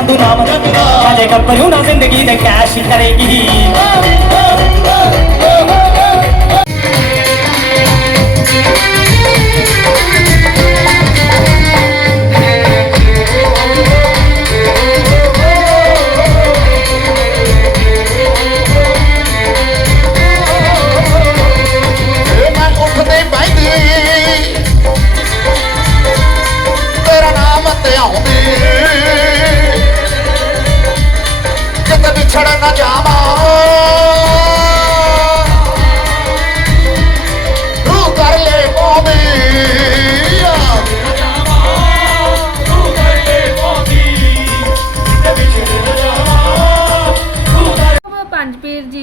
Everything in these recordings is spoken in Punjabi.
ਸੰਧੂ ਨਾਮ ਜਪਦਾ ਅਜੇ ਗੱਭਰੂ ਨਾ ਜ਼ਿੰਦਗੀ ਦੇ ਕੈਸ਼ ਕਰੇਗੀ। ਕਿਤੇ ਨਾ ਜਾਵਾਂ।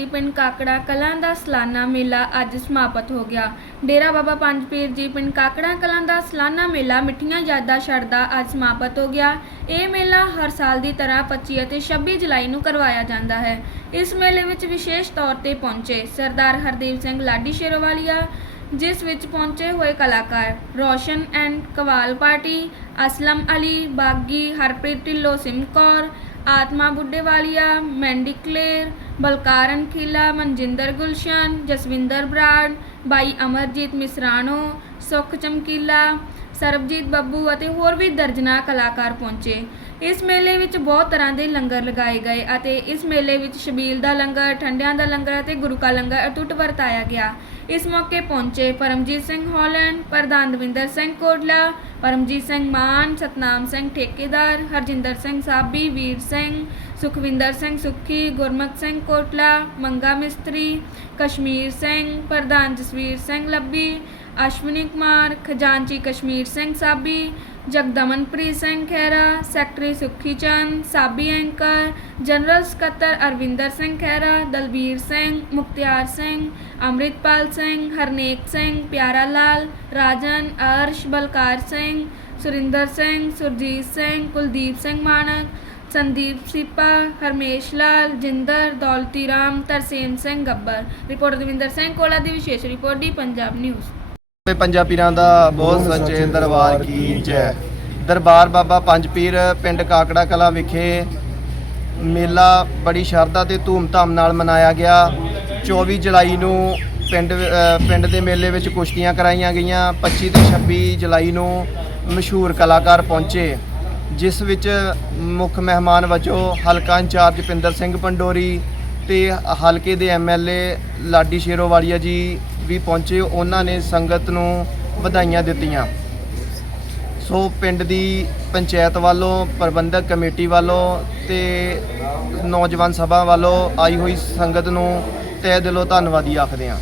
ਪਿੰਡ ਕਾਕੜਾ ਕਲਾਂ ਦਾ ਸਾਲਾਨਾ ਮੇਲਾ ਅੱਜ ਸਮਾਪਤ ਹੋ ਗਿਆ। ਡੇਰਾ ਬਾਬਾ ਪੰਜਪੀਰ ਜੀ ਪਿੰਡ ਕਾਕੜਾ ਕਲਾਂ ਦਾ ਸਾਲਾਨਾ ਮੇਲਾ ਮਿੱਠੀਆਂ ਯਾਦਾਂ ਛੱਡਦਾ ਅੱਜ ਸਮਾਪਤ ਹੋ ਗਿਆ। ਇਹ ਮੇਲਾ ਹਰ ਸਾਲ ਦੀ ਤਰ੍ਹਾਂ 25 ਅਤੇ 26 ਜੁਲਾਈ ਨੂੰ ਕਰਵਾਇਆ ਜਾਂਦਾ ਹੈ। ਇਸ ਮੇਲੇ ਵਿੱਚ ਵਿਸ਼ੇਸ਼ ਤੌਰ ਤੇ ਪਹੁੰਚੇ ਸਰਦਾਰ ਹਰਦੀਪ ਸਿੰਘ ਲਾਡੀ ਸ਼ੇਰੋਵਾਲੀਆ, ਜਿਸ ਵਿੱਚ ਪਹੁੰਚੇ ਹੋਏ ਕਲਾਕਾਰ ਰੋਸ਼ਨ ਐਂਡ ਕਵਾਲ ਪਾਰਟੀ, ਅਸਲਮ ਅਲੀ, ਬਾਗੀ ਹਰਪ੍ਰੀਤ ਢਿੱਲੋਂ ਸਿਮਕੌਰ ਆਤਮਾ ਬੁੱਢੇਵਾਲੀਆ ਮੈਂਡੀ ਕਲੇਰ ਬਲਕਾਰਨ ਖੀਲਾ, ਮਨਜਿੰਦਰ ਗੁਲਸ਼ਨ, ਜਸਵਿੰਦਰ ਬਰਾੜ, ਬਾਈ ਅਮਰਜੀਤ ਮਿਸਰਾਣੋ, ਸੁਖ ਚਮਕੀਲਾ ਸਰਬਜੀਤ ਬੱਬੂ ਅਤੇ ਹੋਰ ਵੀ ਦਰਜਨਾ ਕਲਾਕਾਰ ਪਹੁੰਚੇ। ਇਸ ਮੇਲੇ ਵਿੱਚ ਬਹੁਤ ਤਰ੍ਹਾਂ ਦੇ ਲੰਗਰ ਲਗਾਏ ਗਏ ਅਤੇ ਇਸ ਮੇਲੇ ਵਿੱਚ ਸ਼ਬੀਲ ਦਾ ਲੰਗਰ, ਠੰਡਿਆਂ ਦਾ ਲੰਗਰ ਅਤੇ ਗੁਰੂ ਕਾ ਲੰਗਰ ਅਟੁੱਟ ਵਰਤਾਇਆ ਗਿਆ। ਇਸ ਮੌਕੇ ਪਹੁੰਚੇ ਪਰਮਜੀਤ ਸਿੰਘ ਹਾਲੈਂਡ, ਪ੍ਰਧਾਨ ਦਵਿੰਦਰ ਸਿੰਘ ਕੋਟਲਾ, ਪਰਮਜੀਤ ਸਿੰਘ ਮਾਨ, ਸਤਨਾਮ ਸਿੰਘ ਠੇਕੇਦਾਰ, ਹਰਜਿੰਦਰ ਸਿੰਘ ਸਾਬੀ, ਵੀਰ ਸਿੰਘ, ਸੁਖਵਿੰਦਰ ਸਿੰਘ ਸੁੱਖੀ, ਗੁਰਮਤ ਸਿੰਘ ਕੋਟਲਾ, ਮੰਗਾ ਮਿਸਤਰੀ, ਕਸ਼ਮੀਰ ਸਿੰਘ, ਪ੍ਰਧਾਨ ਜਸਵੀਰ ਸਿੰਘ ਲੱਭੀ ਅਸ਼ਵਨੀ ਕੁਮਾਰ, ਖਜ਼ਾਨਚੀ Kashmir Singh Sabi, Jagdamanpreet Singh Khaira, secretary Sukhi Chand, Sabi anchor, general ਸਕੱਤਰ ਅਰਵਿੰਦਰ ਸਿੰਘ ਖਹਿਰਾ, ਦਲਬੀਰ ਸਿੰਘ, ਮੁਖਤਿਆਰ ਸਿੰਘ, ਅੰਮ੍ਰਿਤਪਾਲ ਸਿੰਘ, ਹਰਨੇਕ ਸਿੰਘ, ਪਿਆਰਾ ਲਾਲ, ਰਾਜਨ, ਅਰਸ਼, ਬਲਕਾਰ ਸਿੰਘ, ਸੁਰਿੰਦਰ ਸਿੰਘ, ਸੁਰਜੀਤ ਸਿੰਘ, ਕੁਲਦੀਪ ਸਿੰਘ ਮਾਨਕ ਸੰਦੀਪ ਸਿਪਾ, ਹਰਮੇਸ਼ ਲਾਲ, ਜਿੰਦਰ, ਦੌਲਤੀ ਰਾਮ, ਤਰਸੇਮ ਸਿੰਘ ਗੱਬਰ। ਰਿਪੋਰਟ ਦਵਿੰਦਰ ਸਿੰਘ ਕੋਲਾ ਦੀ ਵਿਸ਼ੇਸ਼ ਰਿਪੋਰਟ ਦੀ ਪੰਜਾਬ ਨਿਊਜ਼। ਤੇ ਪੰਜਾ ਪੀਰਾਂ ਦਾ ਬਹੁਤ ਸੱਚੇ ਦਰਬਾਰ ਕੀ ਜੈ। ਦਰਬਾਰ ਬਾਬਾ ਪੰਜ ਪੀਰ ਪਿੰਡ ਕਾਕੜਾ ਕਲਾ ਵਿਖੇ ਮੇਲਾ ਬੜੀ ਸ਼ਰਧਾ ਤੇ ਧੂਮਧਾਮ ਨਾਲ ਮਨਾਇਆ ਗਿਆ। 24 ਜੁਲਾਈ ਨੂੰ ਪਿੰਡ ਪਿੰਡ ਦੇ ਮੇਲੇ ਵਿੱਚ ਕੁਸ਼ਤੀਆਂ ਕਰਾਈਆਂ ਗਈਆਂ। 25 ਤੇ 26 ਜੁਲਾਈ ਨੂੰ ਮਸ਼ਹੂਰ ਕਲਾਕਾਰ ਪਹੁੰਚੇ, ਜਿਸ ਵਿੱਚ ਮੁੱਖ ਮਹਿਮਾਨ ਵਜੋਂ ਹਲਕਾ ਇੰਚਾਰਜ ਪਿੰਦਰ ਸਿੰਘ ਪੰਡੋਰੀ ਤੇ ਹਲਕੇ ਦੇ ਐਮਐਲਏ ਲਾਡੀ ਸ਼ੇਰੋਵਾਲੀਆ ਜੀ ਵੀ ਪਹੁੰਚੇ। ਉਹਨਾਂ ਨੇ ਸੰਗਤ ਨੂੰ ਵਧਾਈਆਂ ਦਿੱਤੀਆਂ। ਸੋ ਪਿੰਡ ਦੀ ਪੰਚਾਇਤ ਵੱਲੋਂ, ਪ੍ਰਬੰਧਕ ਕਮੇਟੀ ਵੱਲੋਂ ਤੇ ਨੌਜਵਾਨ ਸਭਾ ਵੱਲੋਂ ਆਈ ਹੋਈ ਸੰਗਤ ਨੂੰ ਤਹਿ ਦਿਲੋਂ ਧੰਨਵਾਦੀ ਆਖਦੇ ਹਾਂ।